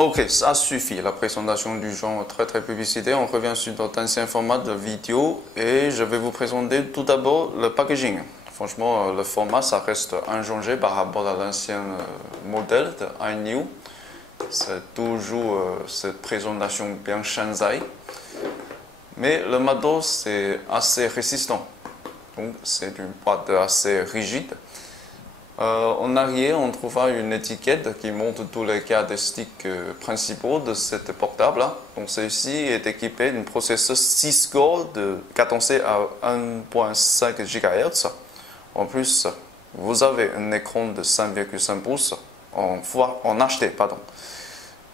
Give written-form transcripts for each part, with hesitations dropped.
Ok, ça suffit, la présentation du genre très publicité. On revient sur notre ancien format de vidéo et je vais vous présenter tout d'abord le packaging. Franchement, le format, ça reste inchangé par rapport à l'ancien modèle de iNew. C'est toujours cette présentation bien Shenzai. Mais le matos, c'est assez résistant. Donc, c'est une boîte assez rigide. En arrière, on trouvera une étiquette qui montre tous les caractéristiques principaux de cette portable. Donc, celle-ci est équipée d'un processeur 6 core cadencé à 1.5 GHz. En plus, vous avez un écran de 5,5 pouces en HD. Pardon.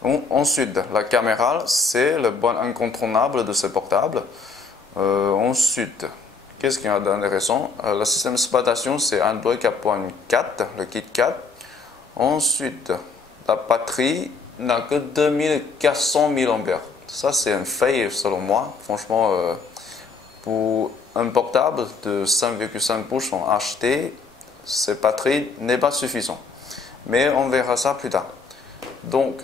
Donc, ensuite, la caméra, c'est le point incontournable de ce portable. Ensuite, qu'est-ce qu'il y a d'intéressant? Le système d'exploitation, c'est Android 4.4, le Kit 4. Ensuite, la batterie n'a que 2400 mAh. Ça, c'est un fail selon moi. Franchement, pour un portable de 5,5 pouces en HD, cette batterie n'est pas suffisante. Mais on verra ça plus tard. Donc,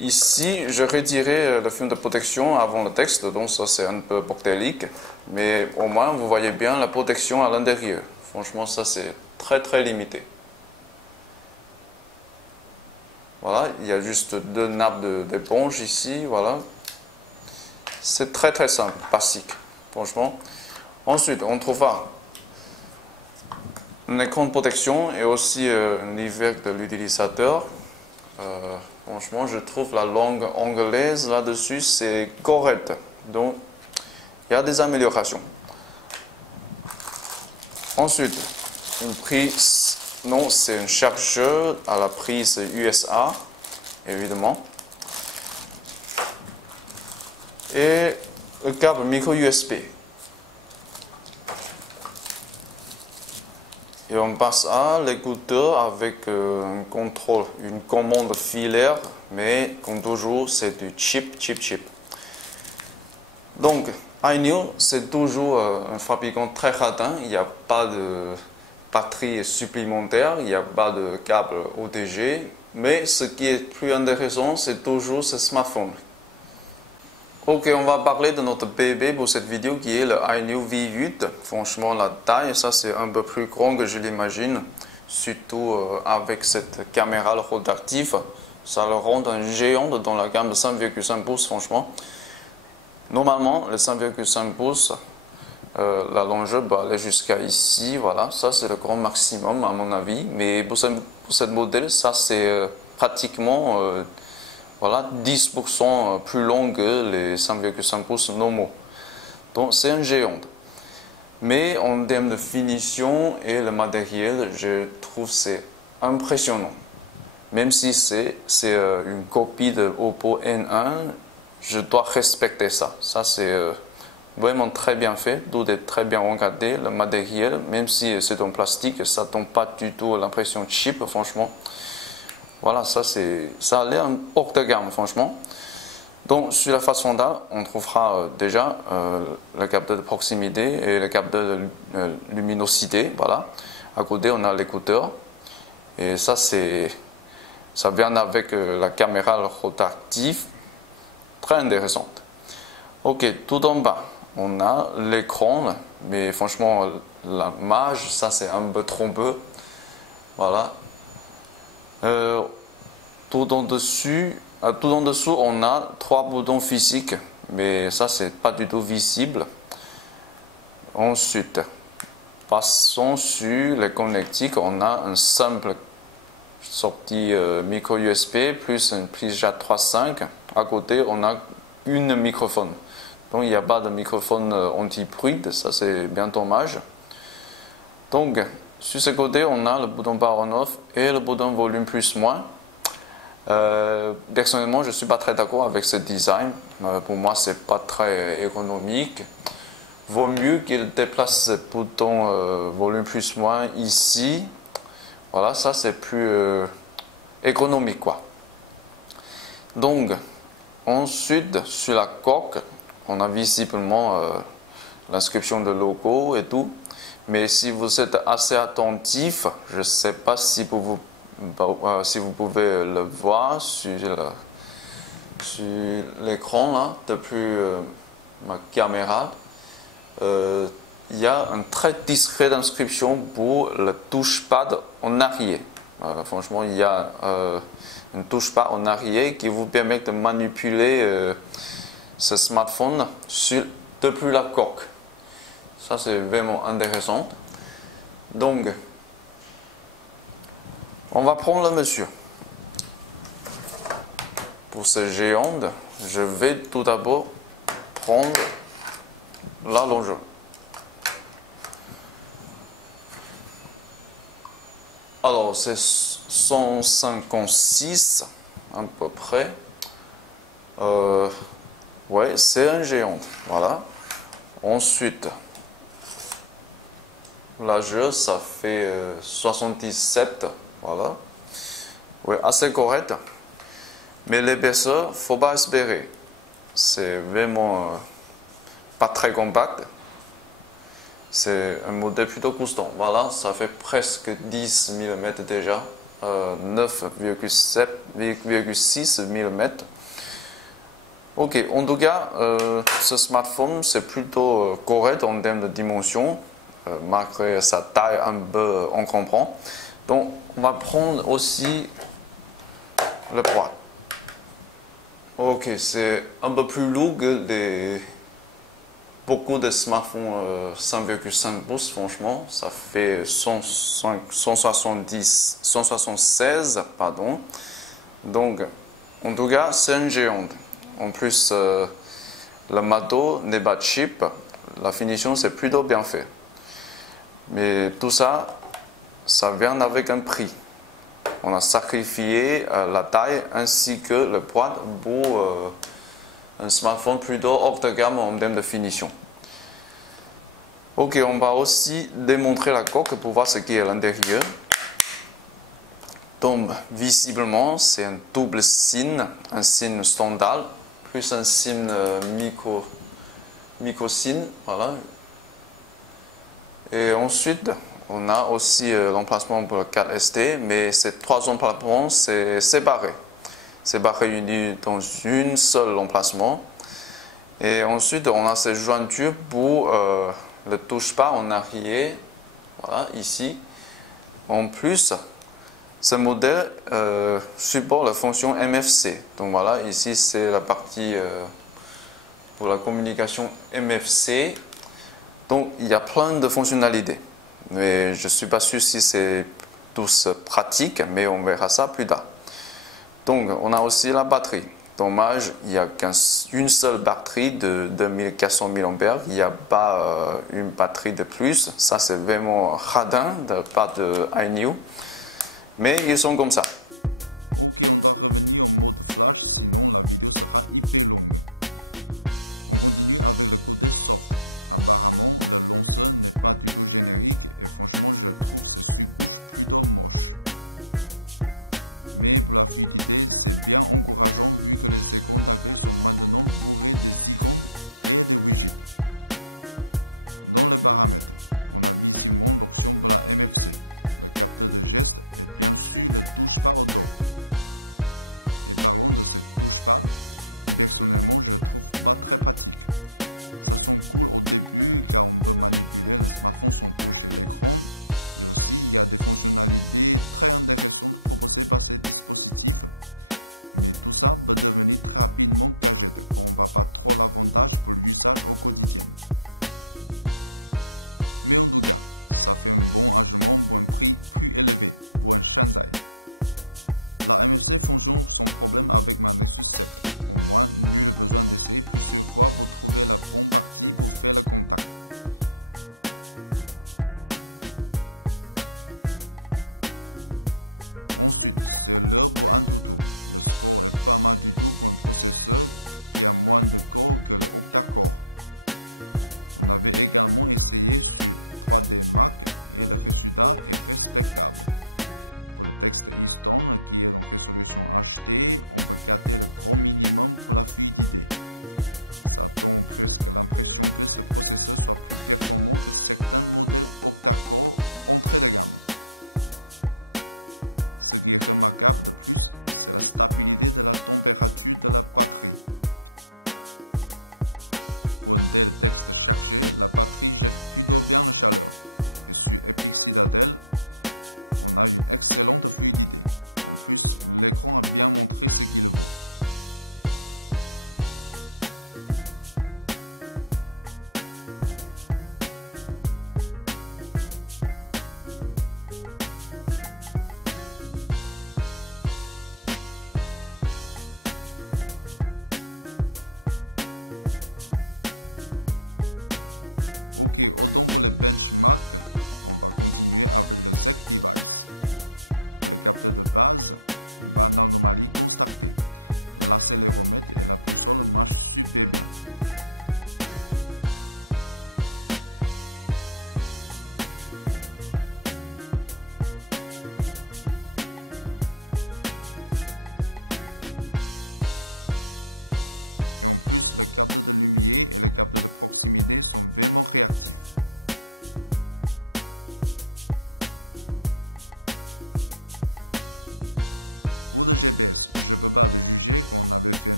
ici, je retirais le film de protection avant le texte, donc ça c'est un peu bordélique, mais au moins vous voyez bien la protection à l'intérieur. Franchement, ça c'est très limité. Voilà, il y a juste deux nappes d'éponge ici, voilà. C'est très simple, basique, franchement. Ensuite, on trouvera un écran de protection et aussi un livret de l'utilisateur. Franchement, je trouve la langue anglaise là-dessus, c'est correct. Donc, il y a des améliorations. Ensuite, une prise, non, c'est un chargeur à la prise USA, évidemment. Et le câble micro USB. Et on passe à l'écouteur avec un contrôle, une commande filaire, mais comme toujours, c'est du chip. Donc, iNew, c'est toujours un fabricant très radin. Il n'y a pas de batterie supplémentaire, il n'y a pas de câble OTG. Mais ce qui est plus intéressant, c'est toujours ce smartphone. Ok, on va parler de notre bébé pour cette vidéo qui est le iNew V8. Franchement, la taille, ça c'est un peu plus grand que je l'imagine. Surtout avec cette caméra rotative. Ça le rend un géant dans la gamme de 5,5 pouces, franchement. Normalement, le 5,5 pouces, la longueur va aller jusqu'à ici. Voilà, ça c'est le grand maximum à mon avis. Mais pour ce modèle, ça c'est pratiquement... voilà, 10% plus long que les 5,5 pouces normaux. Donc c'est un géant. Mais en termes de finition et le matériel, je trouve c'est impressionnant. Même si c'est une copie de Oppo N1, je dois respecter ça. Ça c'est vraiment très bien fait, tout est très bien regardé. Le matériel, même si c'est en plastique, ça ne donne pas du tout l'impression cheap, franchement. Voilà, ça a l'air hors de gamme, franchement. Donc, sur la face frontale, on trouvera déjà le capteur de proximité et le capteur de luminosité. Voilà. À côté, on a l'écouteur. Et ça vient avec la caméra rotative. Très intéressante. Ok, tout en bas, on a l'écran. Mais franchement, la marge, ça c'est un peu trompeux. Voilà. Tout en dessous, on a 3 boutons physiques, mais ça c'est pas du tout visible. Ensuite, passons sur les connectiques, on a un simple sortie micro USB plus une prise jack 3.5. À côté, on a une microphone. Donc il n'y a pas de microphone anti-bruit, ça c'est bien dommage. Donc, sur ce côté, on a le bouton power on off et le bouton volume plus moins. Personnellement, je ne suis pas très d'accord avec ce design. Pour moi, ce n'est pas très économique. Vaut mieux qu'il déplace ce bouton volume plus moins ici. Voilà, ça c'est plus économique, quoi. Donc, ensuite, sur la coque, on a visiblement l'inscription de logo et tout. Mais si vous êtes assez attentif, je ne sais pas si si vous pouvez le voir sur l'écran là, depuis ma caméra, il y a une très discrète inscription pour le touchpad en arrière. Franchement, il y a une touchpad en arrière qui vous permet de manipuler ce smartphone depuis la coque. Ça, c'est vraiment intéressant. Donc, on va prendre la mesure. Pour ce géant, je vais tout d'abord prendre la longueur. Alors, c'est 156 à peu près. Ouais, c'est un géant. Voilà. Ensuite, largeur, ça fait 77. Voilà. Ouais, assez correct. Mais l'épaisseur, faut pas espérer. C'est vraiment pas très compact. C'est un modèle plutôt costaud. Voilà, ça fait presque 10 mm déjà. 9,6 mm. Ok, en tout cas, ce smartphone, c'est plutôt correct en termes de dimension, malgré sa taille un peu encombrante. Donc, on va prendre aussi le poids. Ok, c'est un peu plus lourd que beaucoup de smartphones 5,5 pouces, franchement. Ça fait 176, pardon. Donc, en tout cas, c'est un géant. En plus, le matos n'est pas cheap. La finition, c'est plutôt bien fait. Mais tout ça, ça vient avec un prix. On a sacrifié la taille ainsi que le poids pour un smartphone plutôt hors de gamme en termes de finition. Ok, on va aussi démontrer la coque pour voir ce qui est à l'intérieur. Donc, visiblement, c'est un double SIM, un SIM standard, plus un SIM micro SIM, voilà. Et ensuite, on a aussi l'emplacement pour le 4ST, mais ces trois emplacements, c'est séparé. C'est pas réuni dans un seul emplacement. Et ensuite, on a ces jointures pour le touchpad en arrière, voilà, ici. En plus, ce modèle supporte la fonction MFC. Donc voilà, ici c'est la partie pour la communication MFC. Donc il y a plein de fonctionnalités. Mais je ne suis pas sûr si c'est tous pratique, mais on verra ça plus tard. Donc on a aussi la batterie. Dommage, il n'y a qu'une seule batterie de 2400 mAh. Il n'y a pas une batterie de plus. Ça c'est vraiment radin de part de iNew. Mais ils sont comme ça.